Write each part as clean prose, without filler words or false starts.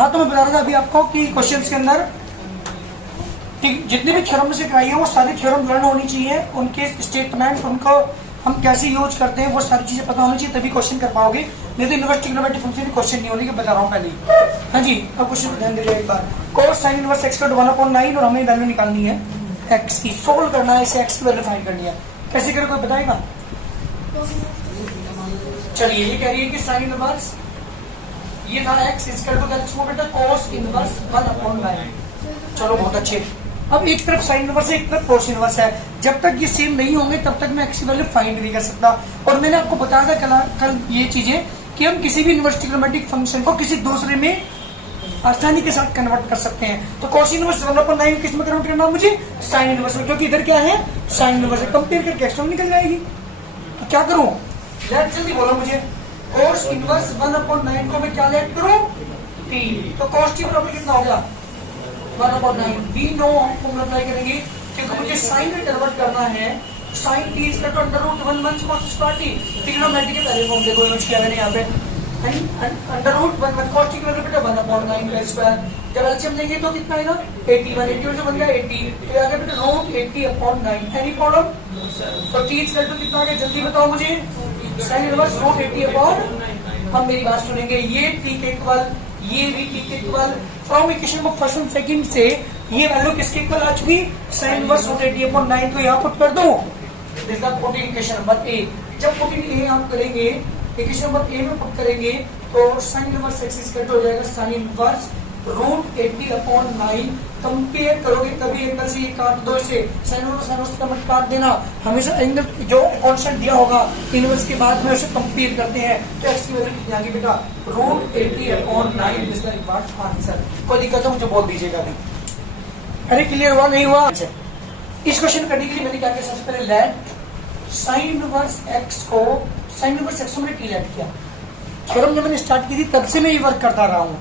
हाँ, तो मैं बता रहा था अभी आपको कि क्वेश्चंस के अंदर जितने भी थ्योरम से कराई है वो सारी थ्योरम लर्न होनी चाहिए, उनके स्टेटमेंट, उनको हम कैसे यूज करते हैं वो सारी चीजें पता होनी चाहिए, तभी क्वेश्चन कर पाओगे। नहीं तो यूनिवर्स ट्रिग्नोमेट्रिक फंक्शन क्वेश्चन नहीं होने की बता रहा हूँ पहले ही। हाँ जी, अब क्वेश्चन ध्यान दीजिए एक बार। कोस साइन इनवर्स x का 1/9 और हमें वैल्यू निकालनी है x की, सोल्व करना है इसे, x की वैल्यू फाइंड करनी है। कैसे करें, कोई बताएगा? चलिए, ये कह रही है कि साइन इनवर्स ये था x इक्वल टू बेटा कोस इनवर्स 1/9। चलो, बहुत अच्छे। अब एक तरफ साइन इनवर्स है, एक तरफ कोस इनवर्स है। जब तक ये सेम नहीं होंगे तब तक मैं x की वैल्यू फाइंड नहीं कर सकता। और मैंने आपको बताया था कल ये चीजें कि हम किसी भी इनवर्स ट्रिग्नोमेट्रिक फंक्शन को किसी दूसरे में आसानी के साथ कन्वर्ट कर सकते हैं। तो कोस इनवर्स 1/9 किस में कन्वर्ट करना मुझे? साइन इनवर्स में, क्योंकि इधर क्या है? साइन इनवर्स है। कंपेयर करके एक्स निकल जाएगी। तो क्या करूं? जल्दी बोलो मुझे। कोस इनवर्स 1/9 को मैं क्या लेट करूं? t। तो कोस t बराबर कितना हो गया? 1/9। वी नो, हम अप्लाई करेंगे क्योंकि मुझे साइन में कन्वर्ट करना है। Sine t is equal to √1 cos square t। Trigonometry के पहले फॉर्म देखो यूज किया मैंने यहाँ पे, √1 cos t की वैल्यू बेटा 1/9 स्क्वायर। जब एलसीएम लेंगे तो कितना आएगा? 80। 180 से बन गया 80, फिर आगे बेटा √80/9। Any problem? तो t इज इक्वल टू कितना आ गया जल्दी बताओ मुझे? Sine inverse √80/। हम मेरी बात सुनेंगे, ये t के इक्वल, ये भी t के equal. From equation of first and second से ये वैल्यू किसके इक्वल आ चुकी? साइन इनवर्स √80/9 को यहाँ पुट कर दो। This is the putting equation number A. जब पुटिंग ए आप करेंगे, इक्वेशन नंबर ए में पुट करेंगे तो sine inverse x equal to हो जाएगा साइन इनवर्स √80/9। कंपेयर करोगे तभी एंगल से ये काट दो, इसे साइन इनवर्स का मत काट देना। हमेशा एंगल जो कांस्टेंट दिया होगा इनवर्स के बाद में उसे कंपेयर करते हैं। तो x की वैल्यू कितनी आ गई बेटा? √80/9 इज द रिक्वायर्ड आंसर। कोई दिक्कत है मुझे बोल दीजिएगा अभी। अरे क्लियर हुआ नहीं हुआ? इस क्वेश्चन करने के लिए मैंने क्या किया? सबसे पहले लेट साइन इनवर्स x को, साइन इनवर्स x को मैंने t लेट किया। थ्योरम जब मैंने स्टार्ट की थी तब से मैं ये वर्क करता रहा हूँ।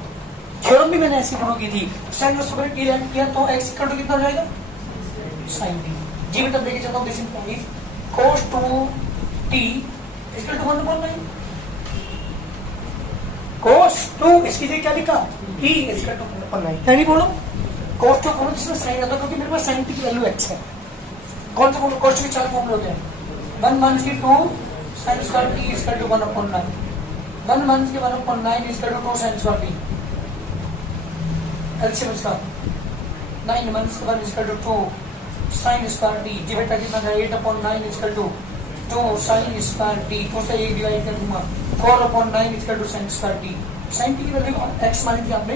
थ्योरम भी मैंने ऐसी शुरू की थी। साइन इनवर्स को t लेट किया तो x इक्वल टू कितना हो जाएगा? Sign t। जी बेटा देखिए चलता हूँ, this is cos 2t equal to 1/9। cos 2 इसकी जगह क्या लिखा? t equal to 1/9। क्या नहीं बोलो? cos 2 फॉर्मूला जिसमें साइन आता है, क्योंकि मेरे पास साइन t की वैल्यू x है। कौन सा फॉर्मूला? cos 2 के 4 फॉर्मूले होते हैं। 1 माइनस की 2 sine square t equal to 1/9। 1 minus की 1/9 equal to 2 sine square t। LCM इसका 9 minus 1 equal to 2 sine square t। जी बेटा कितना था? 8/9 equal to 2 sine square t। तो से 1 डिवाइड कर दूंगा, 4/9 equal to sine square t। Sine t की वैल्यू x मानी थी आपने,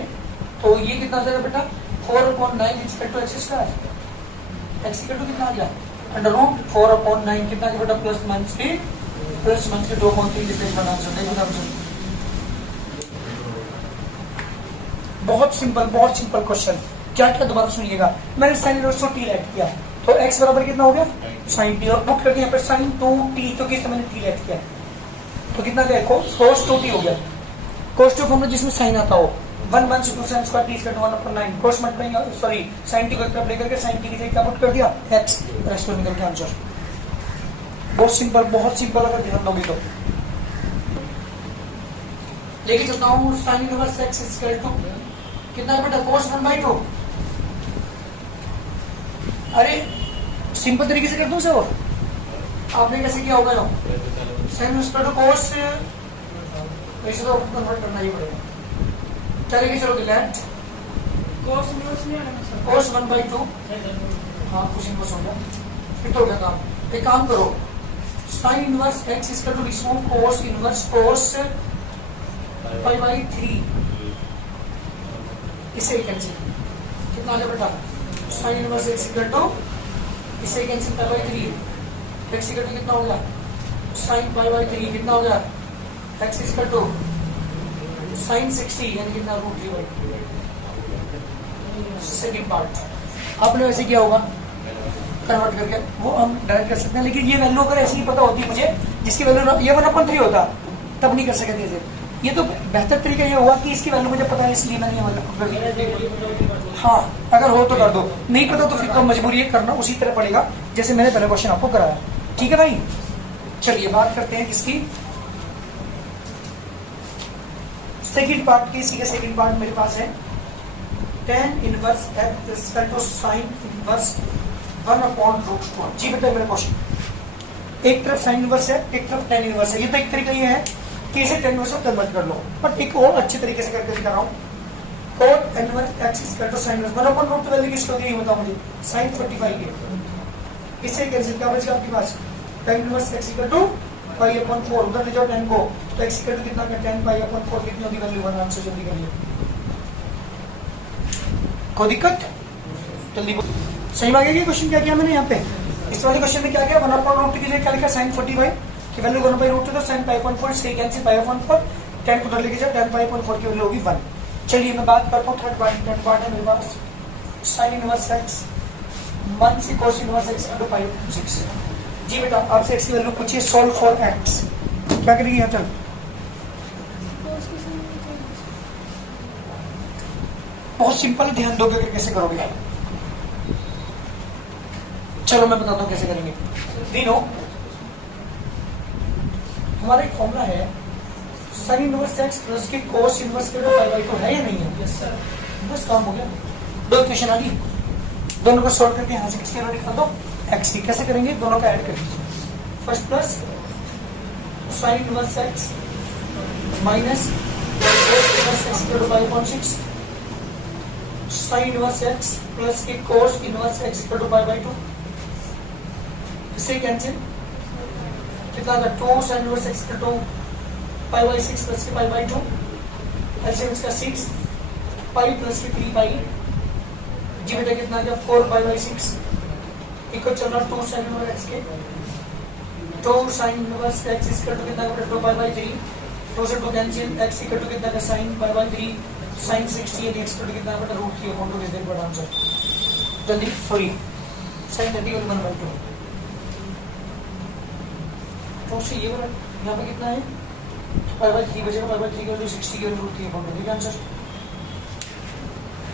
तो ये कितना आ जाएगा बेटा? 4/9 equal to x square. x equal to कितना आ गया? √4/9 कितना आ गया बेटा? प्लस माइनस के 2.3 डिफरेंस बना सकते। बहुत सिंपल क्वेश्चन। क्या क्या दोबारा सुनिएगा। मैंने साइन इनवर्स को t लेट किया तो x बराबर कितना हो गया? Sign t। और पुट करके यहाँ पे साइन 2t, तो किस मैंने t लेट किया तो कितना गया? cos 2t हो गया। cos 2 फॉर्मूला जिसमें साइन आता हो, 1 minus 2 sine square t equal to 1/9। cos मत करेंगे, सॉरी साइन t को एक तरफ लेकर के साइन t की जगह क्या पुट कर दिया? x। रेस्ट को निकल के आंसर। बहुत सिंपल अगर ध्यान दोगे तो। लेके चलता हूँ sine inverse x equal to कितना बेटा? cos 1/2। अरे सिंपल तरीके से कर दूं सर, आपने कैसे किया होगा? No sine equal to cos, वैसे तो कन्वर्ट करना ही पड़ेगा। चलेगी चलो लेट cos इनवर्स नहीं आना सर, cos 1/2। हाँ कुछ इनवर्स हो गया, फिर तो हो गया काम। एक काम करो, sine inverse x equal to remove cos inverse cos π/3। इसे कैंसिल कितना आ गया बेटा? Sine inverse x equal to, इसे कैंसिल π/3। x इक्वल टू कितना हो गया? साइन π/3 कितना हो गया? x इक्वल टू साइन 60 यानी कितना? √3/2। सेकंड पार्ट आपने वैसे किया होगा कन्वर्ट करके, वो हम डायरेक्ट कर सकते हैं। लेकिन ये वैल्यू अगर ऐसी पता होती मुझे, जिसकी वैल्यू ये 1/3 होता, तब नहीं कर सकते थे। ये तो बेहतर तरीका ये हुआ कि इसकी वैल्यू मुझे पता है, इसलिए मैंने ये वैल्यू कर दी। हाँ अगर हो तो कर दो, नहीं पता तो फिर तो मजबूरी है करना उसी तरह पड़ेगा जैसे मैंने पहले क्वेश्चन आपको कराया। ठीक है भाई, चलिए बात करते हैं किसकी? सेकंड पार्ट की इसी का सेकंड पार्ट मेरे पास है tan inverse x equal to sin inverse 1/√2। जी बेटा मेरा क्वेश्चन, एक तरफ sin इनवर्स है, एक तरफ tan इनवर्स है। ये तो एक तरीका ये है कि इसे tan इनवर्स में कन्वर्ट कर लो, बट एक और अच्छे तरीके से करके दिखा रहा हूँ। cot inverse x equal to sin inverse 1/√2 value किसकी होती है बताओ मुझे, sin 45 की। इससे कैंसिल क्या बचेगा आपके पास, tan inverse x equal to π/4, उधर ले जाओ tan को, तो x इक्वल टू कितना का tan π/4 कितनी होगी वैल्यू, वन आंसर जल्दी करिए। कोई दिक्कत, जल्दी सही आ गया। क्वेश्चन क्या किया मैंने यहाँ पे, इस वाले क्वेश्चन में क्या किया, 1/√2 की जगह क्या लिखा sin 45 की वैल्यू 1/√2, तो sin π/4 से कैंसिल π/4, tan को उधर लेके जाओ, tan π/4 की वैल्यू होगी 1। चलिए मैं बात करता हूँ थर्ड पार्ट है मेरे पास, sin इनवर्स x 1 से cos inverse x equal to π/6। जी बेटा आपसे x की वैल्यू पूछिए, सॉल्व फॉर x, क्या करेंगे यहाँ चल, बहुत सिंपल, ध्यान दोगे कि कैसे करोगे। चलो मैं बताता हूँ कैसे करेंगे। तीनों हमारा एक फॉर्मूला है sin इनवर्स x प्लस की cos इनवर्स π/2 है या नहीं है, यस सर, बस काम हो गया। दो इक्वेशन आ गई, दोनों को सॉल्व करके यहाँ से किसकी वैल्यू निकाल दो, x की। कैसे करेंगे, दोनों का ऐड कर दीजिए। First plus sin inverse x minus cos inverse x equal to 5/6, sin inverse x plus की cos inverse x equal to π/2, इसे कैंसिल कितना था, 2 sin inverse x equal to π/6 plus की π/2, एलसीएम इसका 6, पाई प्लस की 3 जी बेटा कितना गया 4π/6 इक्वल चल रहा 2 sin इनवर्स x के, 2 sin inverse x equal to कितना बेटा 2π/3, 2 से 2 कैंसिल, x इक्वल टू कितना का sin π/3 sin 60 and x equal to कितना बेटा √3/2 इज द आंसर। जल्दी सॉरी sin 30 और 1/2, तो से ये वाला यहाँ पे कितना है π/3 बचेगा, π/3 की वैल्यू 60 की वैल्यू √3/2 ठीक है आंसर।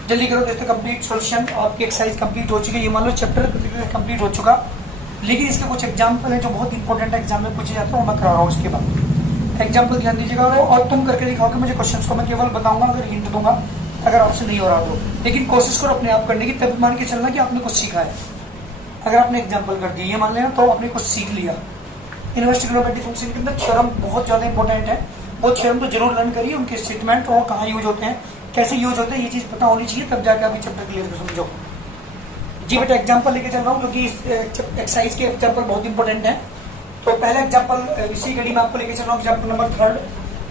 जल्दी करो दोस्तों, कंप्लीट सॉल्यूशन आपकी एक्सरसाइज कंप्लीट हो चुकी है। ये मान लो चैप्टर कंप्लीट हो चुका, लेकिन इसके कुछ एग्जाम्पल है जो बहुत इंपॉर्टेंट एग्जाम में पूछे जाते हैं, वो मैं करा रहा हूँ। इसके बाद एग्जाम्पल ध्यान दीजिएगा और तुम करके दिखाओ कि मुझे क्वेश्चंस को मैं केवल बताऊंगा, अगर हिंट दूंगा अगर आपसे नहीं हो रहा तो, लेकिन कोशिश करो अपने आप करने की, तब मान के चलना कि आपने कुछ सीखा है। अगर आपने एग्जाम्पल कर दिया ये मान लेना तो आपने कुछ सीख लिया। इनवर्स ट्रिग्नोमेट्रिक फंक्शन के अंदर थ्योरम बहुत ज्यादा इंपॉर्टेंट है, वो थ्योरम तो जरूर लर्न करिए, उनके स्टेटमेंट और कहाँ यूज होते हैं, कैसे यूज होते हैं, ये चीज पता होनी चाहिए, तब जाकर आप चैप्टर क्लियर कर समझो। जी बेटा एग्जाम्पल लेके चल रहा हूँ क्योंकि एक्सरसाइज के एग्जाम्पल बहुत इंपॉर्टेंट है। तो पहला एग्जाम्पल इसी घड़ी में आपको लेके चल रहा हूँ, एग्जाम्पल नंबर 3।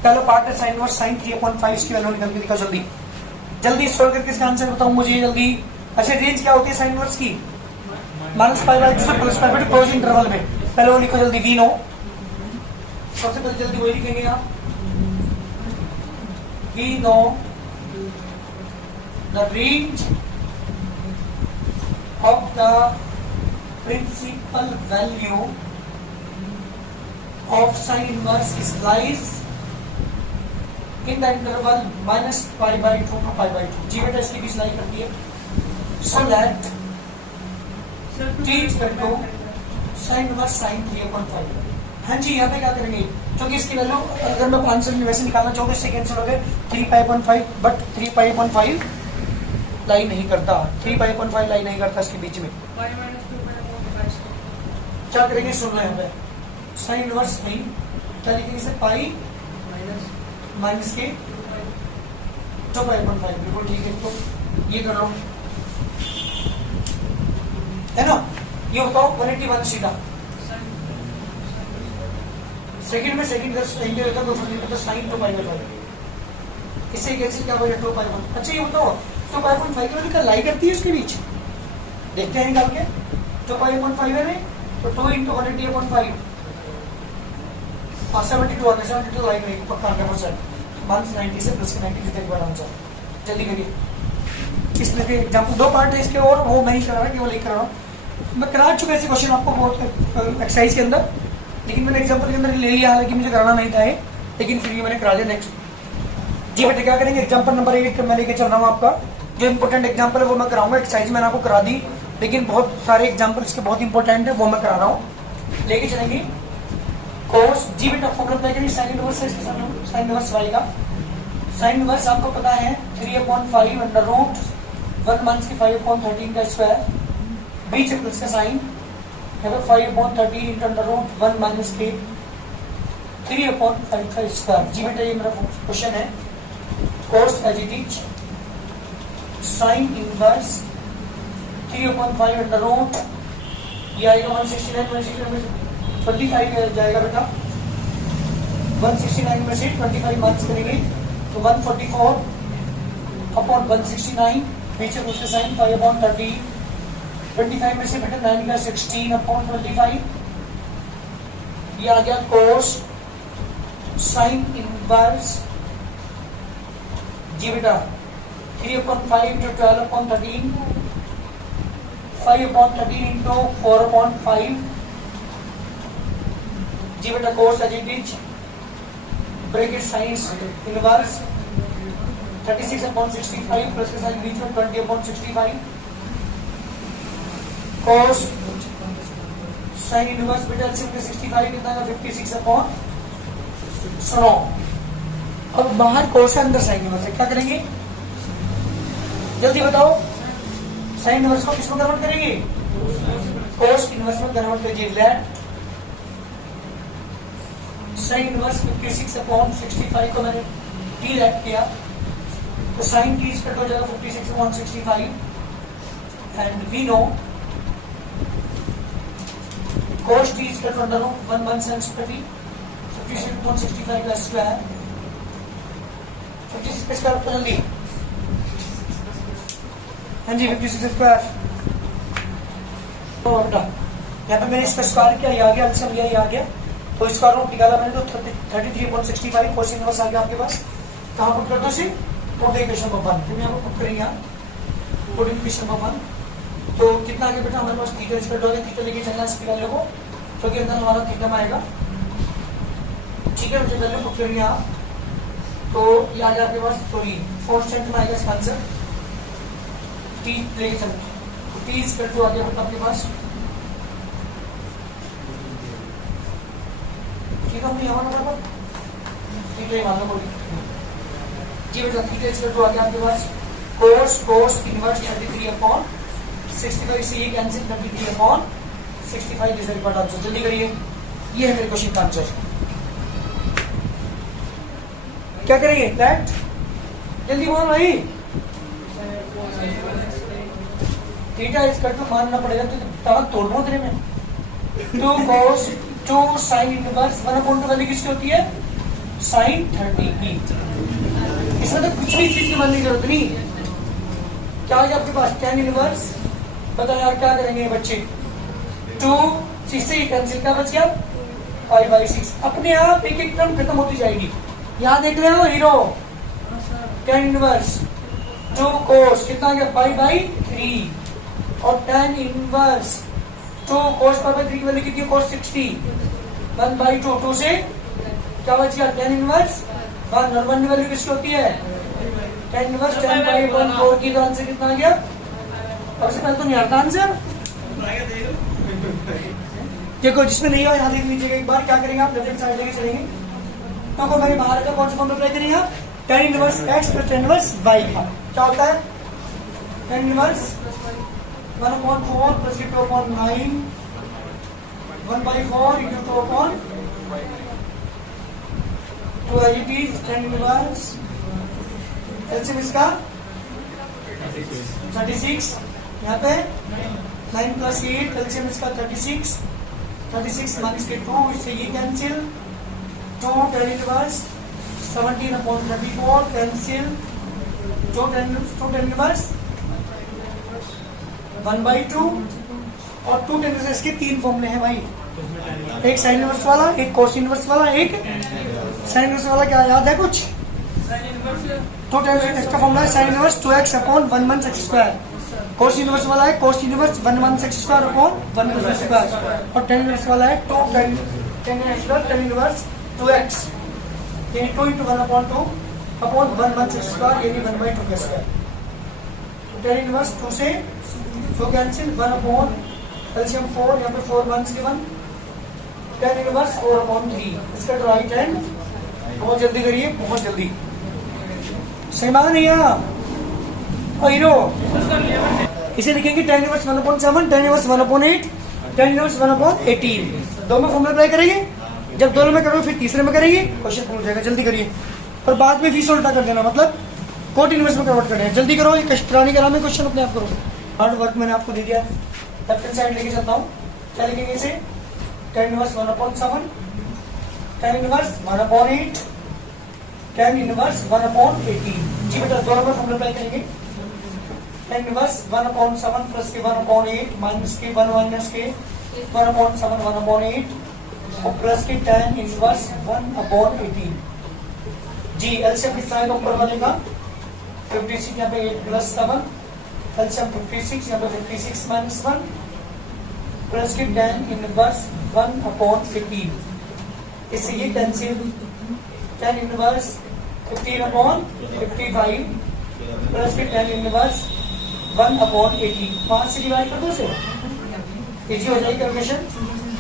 पहला पार्ट है साइन इनवर्स साइन 3/5 इसकी वैल्यू निकल के दिखाओ जल्दी जल्दी सॉल्व करके इसका आंसर बताऊँ मुझे जल्दी। अच्छा रेंज क्या होती है साइन इनवर्स की, -π/2 से +π/2 क्लोज इंटरवल में, पहले वो लिखो जल्दी, वी नो, सबसे पहले जल्दी वही लिखेंगे आप, we know the range of the principal value of sin inverse is lies in the interval -π/2 to π/2। जी बेटा इसलिए किस लाई करती है, so that t equal to sin inverse sin 3/5। हाँ जी यहाँ पे क्या करेंगे, क्योंकि इसकी वैल्यू अगर मैं आंसर वैसे निकालना चाहूँ तो इससे कैंसिल हो गए 3π/5, बट 3π/5 लाई नहीं करता, 3π/5 लाई नहीं करता इसके बीच में। क्या करेंगे सुन रहे हैं, साइन इनवर्स नहीं क्या लिखेंगे इसे, पाई माइनस के 2π/5, बिल्कुल ठीक है। तो ये कर रहा हूँ है ना, ये बताओ 181 सीधा सेकंड में सेकंड कर साइन 2π/5, इससे कैसे क्या हो जाए 2π/1। अच्छा ये बताओ 2π/5 की वैल्यू लाई करती है इसके बीच, देखते हैं निकाल के, 2π/5 है नहीं तो 2 × 180/5 72 आने 72 लाई करेगी पक्का 100%, -90 से +90 जितने बार आंसर। जल्दी करिए। इसमें के एग्जाम्पल 2 पार्ट है इसके, और वो मैं नहीं करा रहा, केवल एक कर रहा हूँ। मैं करा चुका ऐसे क्वेश्चन आपको बहुत एक्सरसाइज के अंदर, लेकिन मैंने एग्जाम्पल के अंदर ले लिया, हालांकि मुझे कराना नहीं था लेकिन फिर भी मैंने करा लिया। नेक्स्ट जी बेटे क्या करेंगे, एग्जाम्पल नंबर 8 मैं लेके चल रहा हूँ आपका, जो इंपॉर्टेंट एग्जाम्पल है वो मैं कराऊंगा। एक्सरसाइज मैंने आपको करा दी, लेकिन बहुत सारे एग्जाम्पल इसके बहुत इंपॉर्टेंट है, वो मैं करा रहा हूँ। लेके चलेंगे कोस जी बेटा फॉर्मूला अप्लाई करेंगे साइन इनवर्स y का, साइन इनवर्स आपको पता है 3/5 अंडर रूट 1 माइनस के 5/13 का स्क्वायर, बीच में प्लस का साइन, यहाँ पे 5/13 इंटू अंडर रूट 1 माइनस के 3/5 का स्क्वायर। जी बेटा ये मेरा क्वेश्चन है। Cos as it is sine inverse 3/5 under root, ये आएगा 169 25 जाएगा बेटा, 169 में से 25 माइनस करेंगे तो 144/169, पीछे उसके साइन 5/30, 25 में से बेटा 9 का 16/25, ये आ गया कोस साइन इनवर्स जी बेटा 3/5 इंटू 12/13, 5/13 इंटू 4/5 जी बेटा cos as it is bracket sine inverse 36/65 plus के साइन बीच में 20/65 कोस साइन इनवर्स बेटा एलसीएम के 65 कितना है 56/। सुनो अब बाहर कोस है अंदर साइन इनवर्स है, क्या करेंगे जल्दी बताओ। साइन इनवर्स को किसमें कन्वर्ट करेंगे, कोस इनवर्स में कन्वर्ट कीजिए। लेट साइन इनवर्स 56/65 को मैंने टी लेट किया तो साइन टी कट हो जाएगा 56/65 and we know cos t cut under root 1 1 sin 56/65 का स्क्वायर 56 का स्क्वायर तो जल्दी हाँ जी 56 स्क्वायर तो बेटा यहाँ पे मैंने इसका स्क्वायर किया, ये आ गया एलसीएम लिया, ये आ गया तो स्क्वायर रूट निकाला मैंने तो 33/65 कोस इनवर्स आ गया आपके पास। कहाँ पुट कर दो इसे, पुट इक्वेशन नंबर 1, तुम यहाँ पर पुट करेंगे, यहाँ पुट इक्वेशन नंबर 1 तो कितना आ गया बेटा हमारे पास थीटा इक्वल टू थीटा लेके चलना है इसकी वैल्यू को, तो के अंदर हमारा थीटा में आएगा, ठीक है। मुझे वैल्यू पुट करेंगे आप तो ये आ गया आपके पास, सॉरी कांस्टेंट में आएगा इसका आंसर टी लेके चलना तो टी इक्वल टू आ गया बेटा आपके पास, ठीक है। यहाँ पर ठीक है मान लो बोली जी बेटा थीटा इक्वल टू आ गया आपके पास कोस इनवर्स 33/65 से ये कैंसिल 33/65 दिस इज आंसर। जल्दी करिए, ये है मेरे क्वेश्चन का आंसर। क्या करेंगे लेट, जल्दी बोल भाई, थीटा इक्वल टू मानना पड़ेगा तो तब तोड़ दो तेरे में 2 cos 2 sin इनवर्स 1/2 वाली किसकी होती है sin 30 की। इसमें तो कुछ भी चीज की मानने की जरूरत नहीं। क्या हो गया आपके पास tan इनवर्स, बताओ यार क्या करेंगे बच्चे, 2 6 से कैंसिल का बच गया 5/6, अपने आप एक एक टर्म खत्म होती जाएगी। यहाँ देख रहे हो हीरो tan इनवर्स 2 cos कितना गया 5/3 और tan इनवर्स 2 cos 5/3 की वैल्यू कितनी है cos 60 1/2 2 से क्या बच गया tan इनवर्स 1 और 1 की वैल्यू किसकी होती है tan इनवर्स 10/1 4 की, तो आंसर कितना आ गया। अब से पहले तो नहीं आता आंसर, देखो जिसमें नहीं हो यहाँ देख लीजिएगा एक बार, क्या करेंगे आप लेफ्ट साइड लेके चलेंगे तो मैंने बाहर का कौन सा फॉर्म अप्लाई करेंगे आप tan inverse x plus tan inverse y का क्या होता है tan inverse 1/4 plus 2/9 1/4 into 2/2 it is tan inverse LCM इसका 36, यहाँ पे 9 प्लस 8 एलसीएम इसका 36 माइनस के 2 इससे ये cancel 2 tan inverse 17/34 cancel 2 tan inverse 1/2 और 2 tan इनवर्स के 3 फॉर्मूले हैं भाई, एक साइन इनवर्स वाला, एक कोस इनवर्स वाला, एक साइन इनवर्स वाला। क्या याद है कुछ, 2 tan इनवर्स का फॉर्मूला है sine inverse 2x/1 1 x square, cos inverse वाला है cos inverse 1 1 x square upon 1 x square, और tan इनवर्स वाला है 2 tan इनवर्स 2x यानी 2 into 1/2 अपॉन 1 1 x स्क्वायर यानी 1/2 का स्क्वायर। तो tan इनवर्स 2 से 2 कैंसिल 1 अपॉन एलसीएम 4, यहाँ पे 4 1 से 1 tan इनवर्स 4/3 इसका राइट हैंड। बहुत जल्दी करिए, बहुत जल्दी सही बात नहीं है और हीरो इसे लिखेंगे tan inverse 1/7, tan inverse 1/8, tan inverse 1/18। दो में फॉर्मूला अप्लाई करेंगे, जब दोनों में करोगे फिर तीसरे में करेंगे, क्वेश्चन पूछ जाएगा। जल्दी करिए और बाद में फीस उल्टा कर देना, मतलब कोट इनवर्स में कन्वर्ट करना है। जल्दी करो, ये कष्टरानी करा में क्वेश्चन अपने आप करो। हार्ड वर्क मैंने आपको दे दिया। लेफ्ट हैंड साइड लेके चलता हूँ, क्या लिखेंगे इसे? tan inverse 1/7, tan inverse 1/8, tan inverse 1/18। जी बेटा दोनों में फॉर्मूला अप्लाई करेंगे। tan इनवर्स 1/7 प्लस के 1/8 माइनस के 1 माइनस के 1/7 1/8 और प्लस के tan इनवर्स 1/18। जी एलसीएम किस तरह का ऊपर वाले का 56 यहाँ पे 8 प्लस 7 एलसीएम 56 यहाँ पे 56 माइनस 1 प्लस के tan इनवर्स 1/18। इससे ये कैंसिल, tan इनवर्स 15/55 प्लस के tan इनवर्स 1/18। 5 से डिवाइड कर दो से इजी हो जाएगी कैलकुलेशन।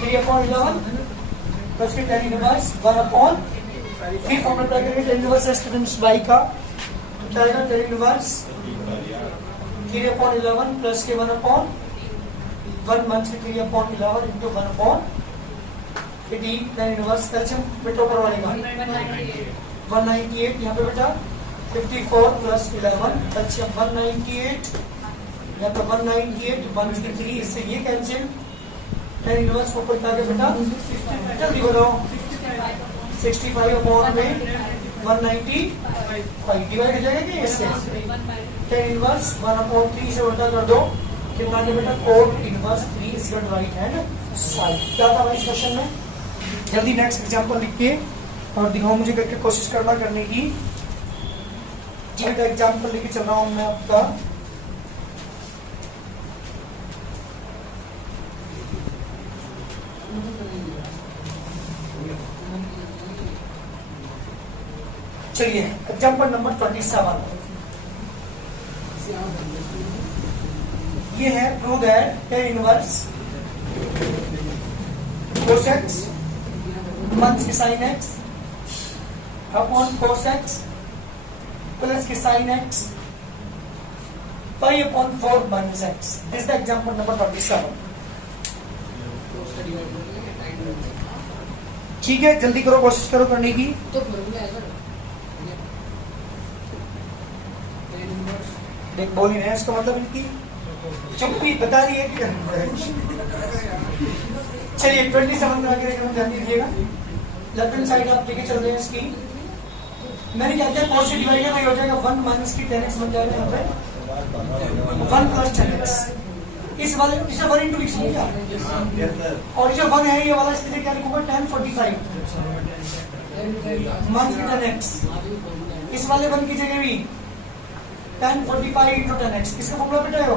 3/11 प्लस के tan इनवर्स 1/, फिर फॉर्मूला अप्लाई करेंगे tan इनवर्स एस्टेडेंस बाई का, क्या आएगा? tan इनवर्स 3/11 प्लस के 1/1 माइनस के 3/11 इंटू 1/18। tan इनवर्स कैल्शियम बेटा ऊपर वाले का 198 यहाँ पे बेटा 54 प्लस 11 कैल्शियम 198 यहाँ पे 198 153। इससे ये कैंसिल, tan इनवर्स ऊपर क्या बेटा जल्दी बताओ 65 में 195 डिवाइड हो जाएगा कि इससे tan इनवर्स 1/3 से उल्टा कर दो, कितना के बेटा कोट इनवर्स 3 इसका राइट हैंड साइड। क्या था इस क्वेश्चन में? जल्दी नेक्स्ट एग्जांपल लिखिए और दिखाओ मुझे करके कोशिश करना करने की। जी बेटा एग्जांपल लेके चल रहा हूं मैं आपका। चलिए एग्जांपल नंबर 27 ये है, prove that tan inverse cos x minus के sin x upon cos x plus के sin x pi upon 4 minus x। This the example number 27। ठीक है जल्दी करो, कोशिश करो करने की। देख बोल ही रहे हैं, इसका मतलब इनकी चुप्पी बता रही है। चलिए 27 का आगे ध्यान दीजिएगा। लेफ्ट हैंड साइड आप लेके चल रहे हैं इसकी। मैंने क्या किया, cos से डिवाइड किया तो ये हो जाएगा 1 माइनस की tan x बन जाएगा यहाँ पे 1 प्लस tan x। इस वाले इसे 1 इंटू लिख लिया और जो 1 है ये वाला इसके क्या लिखूंगा tan 45 माइनस की tan x। इस वाले 1 की जगह भी tan 45 इंटू tan x। इसका फॉर्मूला बेटा है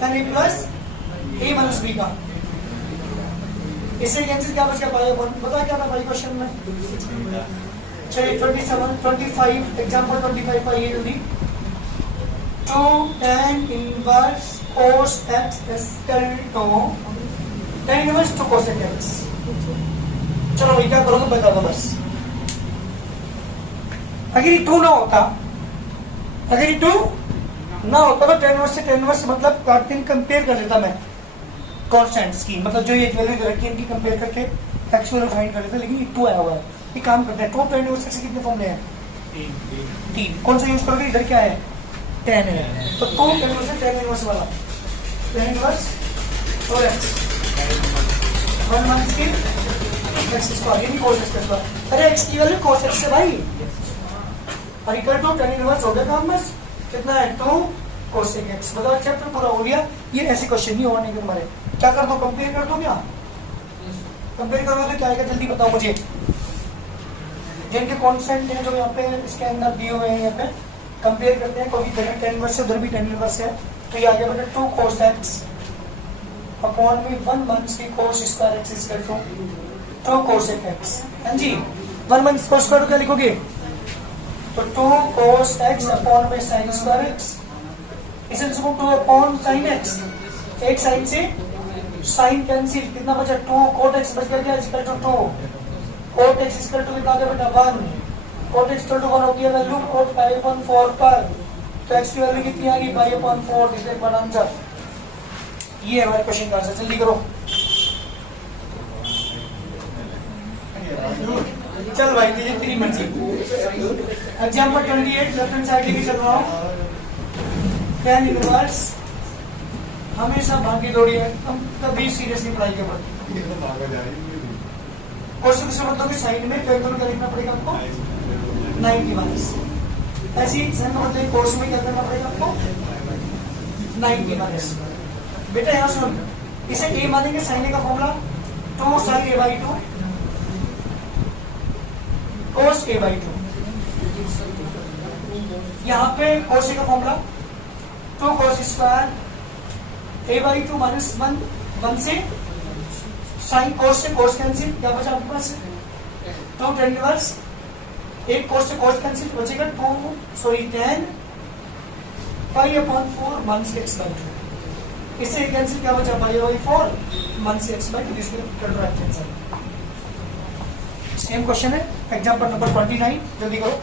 tan a plus a minus b का। इससे कैंसिल क्या बच गया पाई 1। पता क्या था भाई क्वेश्चन में? चलिए 25 एग्जांपल 25 का ये जल्दी। 2 tan inverse cos x equal to tan inverse 2 cos x। चलो भाई क्या करोगे बता दो बस। अगर ये 2 ना होता, अगर ये 2 ना होता तो tan इनवर्स से tan इनवर्स मतलब कंपेयर कर लेता मैं कॉन्स्टेंट्स की, मतलब जो ये वैल्यू रखी इनकी कंपेयर करके एक्स वैल्यू फाइंड कर लेते। लेकिन ये 2 आया हुआ है, ये काम करते हैं। 2 tan इनवर्स से कितने फॉर्मूले हैं? 3। कौन सा यूज करोगे? इधर क्या है? tan है, तो 2 tan इनवर्स से tan इनवर्स वाला tan इनवर्स 4x 1 माइनस के x स्क्वायर, ये भी cos x स्क्वायर। अरे x की वैल्यू cos x से भाई और इक्वल टू tan इनवर्स हो गया काम बस। कितना है? 2 cos x। बताओ चैप्टर पूरा हो गया। ये ऐसे क्वेश्चन नहीं होने के हमारे। क्या कर दो? कंपेयर कर दो। क्या कंपेयर करोगे तो क्या आएगा? जल्दी बताओ मुझे। जिनके कॉन्स्टेंट हैं जो यहाँ पे इसके अंदर दिए हुए हैं, यहाँ पे कंपेयर करते हैं। कोई इधर tan इनवर्स है, उधर भी tan इनवर्स है, तो ये आ गया बेटा 2 cos x अपॉन में 1 माइनस की cos square x equal to 2 cos x। हाँ जी 1 माइनस cos स्क्वायर क्या लिखोगे? तो 2 cos x अपॉन में sin स्क्वायर x इसे लिखो 2 अपॉन sin x। एक साइन से साइन कैंसिल, कितना बचा? 2 cot x बच गया equal to 2 cot x equal to कितना आ गया बेटा 1 cot x इक्वल टू 1 होती है वैल्यू cot 5/4 पर, तो x की वैल्यू कितनी आ गई 5/4, दिस इज वन आंसर। ये हमारे क्वेश्चन का आंसर, जल्दी करो। चल भाई तेरी तेरी मर्जी। एग्जांपल 28 लेफ्ट हैंड साइड लेके चल रहा हूँ। tan इनवर्स हमेशा भागी दौड़ी है, हम कभी सीरियसली पढ़ाई के बाद क्वेश्चन से मतलब कि साइड में क्या दोनों का लिखना पड़ेगा आपको 90 माइनस, ऐसी साइन मतलब कोर्स में क्या करना पड़ेगा आपको 90 माइनस। बेटा यहाँ सुन, इसे a मानेंगे साइन का formula 2 sin a/2 cos a/2, यहाँ पे cos a का formula 2 cos square a/2 minus 1 से साइन कोस से कोस कैंसिल, क्या बचा आपके पास 2 tan इनवर्स, एक कोस से कोस कैंसिल बचेगा 10 π/4 माइनस x/2, इससे कैंसिल क्या बचा π/4 minus x/2, this will cut right answer. Same question है एग्जांपल नंबर 29, जल्दी करो।